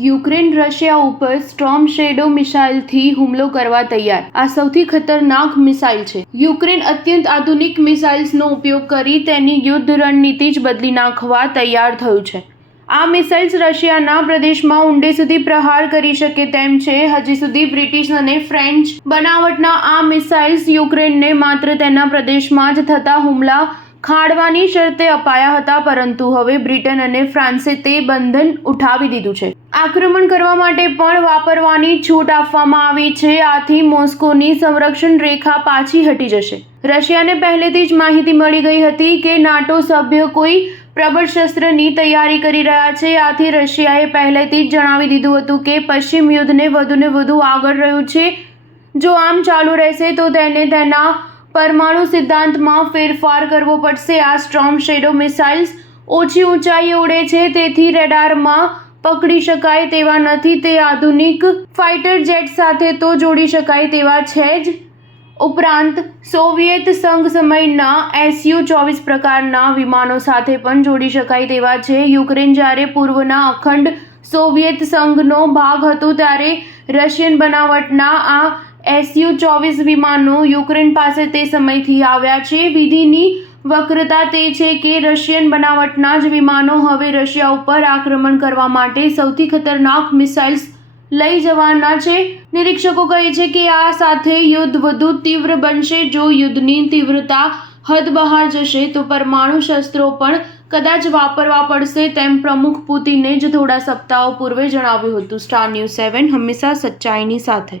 Ukraine Russia ઉપર storm shadow મિસાઇલથી હુમલો કરવા તૈયાર। આ સૌથી ખતરનાક મિસાઇલ છે। યુક્રેન અત્યંત આધુનિક મિસાઇલ્સનો ઉપયોગ કરી તેની યુદ્ધ રણનીતિ જ બદલી નાખવા તૈયાર થયું છે। આ મિસાઇલ્સ રશિયાના પ્રદેશમાં ઊંડે સુધી પ્રહાર કરી શકે તેમ છે। હજી સુધી બ્રિટિશ અને ફ્રેન્ચ બનાવટના આ મિસાઇલ્સ યુક્રેનને માત્ર તેના પ્રદેશમાં જ થતા હુમલા ખાળવાની શરતે અપાયા હતા, પરંતુ હવે બ્રિટન અને ફ્રાન્સે તે બંધન ઉઠાવી દીધું છે। આક્રમણ કરવા માટે પણ વાપરવાની છૂટ આપવામાં આવી છે। આથી મોસ્કોની સંરક્ષણ રેખા પાછી હટી જશે। રશિયાને પહેલેથી જ માહિતી મળી ગઈ હતી કે નાટો સભ્ય કોઈ પ્રબળ શસ્ત્રની તૈયારી કરી રહ્યા છે। આથી રશિયાએ પહેલેથી જ જણાવી દીધું હતું કે પશ્ચિમ યુદ્ધને વધુને વધુ આગળ રહ્યું છે। જો આમ ચાલુ રહેશે તો તેને તેના પરમાણુ સિદ્ધાંતમાં ફેરફાર કરવો પડશે। આ સ્ટોર્મ શેડો મિસાઇલ્સ ઓછી ઊંચાઈએ ઉડે છે, તેથી રડારમાં પકડી શકાય તેવા નથી। તે આધુનિક ફાઇટર જેટ સાથે તો જોડી શકાય તેવા છે જ, ઉપરાંત સોવિયેત સંઘ સમયના Su-24 પ્રકારના વિમાનો સાથે પણ જોડી શકાય તેવા છે। યુક્રેન જ્યારે પૂર્વના અખંડ સોવિયેત સંઘનો ભાગ હતું ત્યારે રશિયન બનાવટના આ Su-24 વિમાનો યુક્રેન પાસે તે સમયથી આવ્યા છે। વિધિની વક્રતા તે છે કે રશિયન બનાવટના જ વિમાનો હવે રશિયા ઉપર આક્રમણ કરવા માટે સૌથી ખતરનાક મિસાઇલ્સ લઈ જવાના છે। નિરીક્ષકો કહે છે કે આ સાથે યુદ્ધ વધુ તીવ્ર બનશે। જો યુદ્ધની તીવ્રતા હદ બહાર જશે તો પરમાણુ શસ્ત્રો પણ કદાચ વાપરવા પડશે, તેમ પ્રમુખ પુતિને જ થોડા સપ્તાહો પૂર્વે જણાવ્યું હતું। સ્ટાર ન્યૂઝ 7 હંમેશા સચ્ચાઈની સાથે।